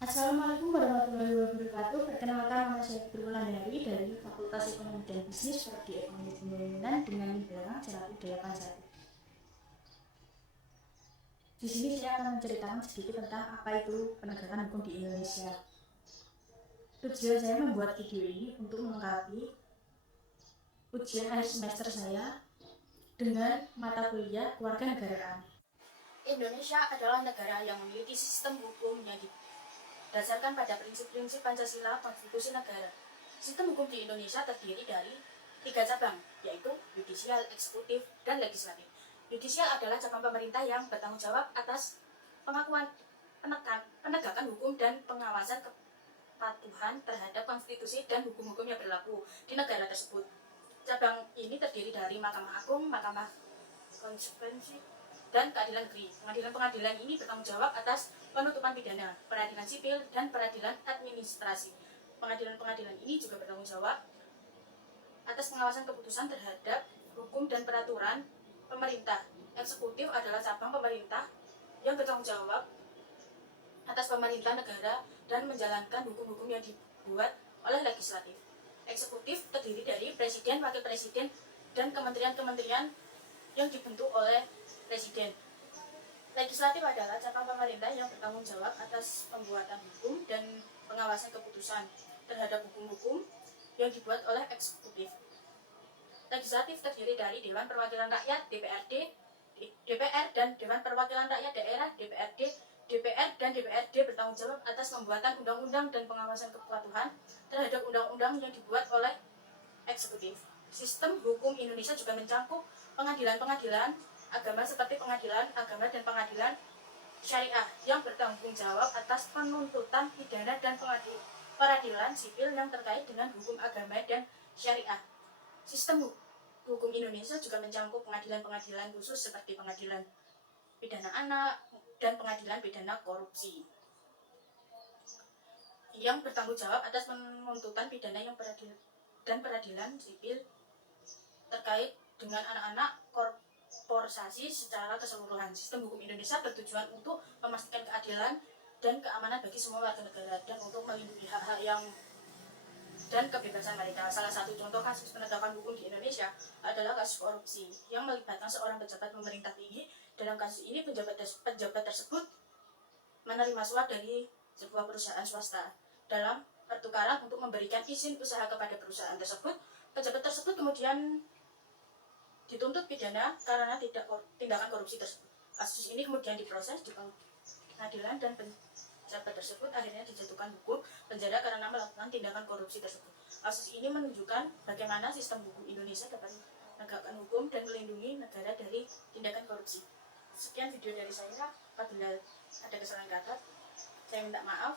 Assalamualaikum warahmatullahi wabarakatuh. Perkenalkan, nama saya Wulandari dari Fakultas Ekonomi dan Bisnis Prodi Ekonomi Pembangunan dengan NIM belakang 181. Di sini saya akan menceritakan sedikit tentang apa itu penegakan hukum di Indonesia. Tujuan saya membuat video ini untuk melengkapi ujian akhir semester saya dengan mata kuliah kewarganegaraan. Indonesia adalah negara yang memiliki sistem hukum yang didasarkan pada prinsip-prinsip Pancasila, konstitusi negara. Sistem hukum di Indonesia terdiri dari 3 cabang, yaitu yudisial, eksekutif, dan legislatif. Yudisial adalah cabang pemerintah yang bertanggung jawab atas penegakan hukum dan pengawasan kepatuhan terhadap konstitusi dan hukum-hukum yang berlaku di negara tersebut. Cabang ini terdiri dari Mahkamah Agung, Mahkamah Konstitusi, dan keadilan negeri. Pengadilan-pengadilan ini bertanggung jawab atas penutupan pidana, peradilan sipil, dan peradilan administrasi. Pengadilan-pengadilan ini juga bertanggung jawab atas pengawasan keputusan terhadap hukum dan peraturan pemerintah. Eksekutif adalah cabang pemerintah yang bertanggung jawab atas pemerintah negara dan menjalankan hukum-hukum yang dibuat oleh legislatif. Eksekutif terdiri dari presiden, wakil presiden, dan kementerian-kementerian yang dibentuk oleh presiden. Legislatif adalah cabang pemerintah yang bertanggung jawab atas pembuatan hukum dan pengawasan keputusan terhadap hukum-hukum yang dibuat oleh eksekutif. Legislatif terdiri dari Dewan Perwakilan Rakyat (DPRD), DPR, dan Dewan Perwakilan Rakyat Daerah (DPRD). DPR dan DPRD bertanggung jawab atas pembuatan undang-undang dan pengawasan kepatuhan terhadap undang-undang yang dibuat oleh eksekutif. Sistem hukum Indonesia juga mencakup pengadilan-pengadilan agama seperti pengadilan agama dan pengadilan syariah yang bertanggung jawab atas penuntutan pidana dan peradilan sipil yang terkait dengan hukum agama dan syariah. Sistem hukum Indonesia juga mencakup pengadilan-pengadilan khusus seperti pengadilan pidana anak dan pengadilan pidana korupsi yang bertanggung jawab atas penuntutan pidana dan peradilan sipil terkait dengan anak-anak korporasi secara keseluruhan. Sistem hukum Indonesia bertujuan untuk memastikan keadilan dan keamanan bagi semua warga negara dan untuk melindungi hak-hak yang dan kebebasan mereka. Salah satu contoh kasus penegakan hukum di Indonesia adalah kasus korupsi yang melibatkan seorang pejabat pemerintah tinggi. Dalam kasus ini pejabat tersebut menerima suap dari sebuah perusahaan swasta dalam pertukaran untuk memberikan izin usaha kepada perusahaan tersebut. Pejabat tersebut kemudian dituntut pidana karena tindakan korupsi tersebut. Kasus ini kemudian diproses di pengadilan dan pejabat tersebut akhirnya dijatuhkan hukum penjara karena melakukan tindakan korupsi tersebut. Kasus ini menunjukkan bagaimana sistem hukum Indonesia dapat menegakkan hukum dan melindungi negara dari tindakan korupsi. Sekian video dari saya. Apabila ada kesalahan kata, saya minta maaf.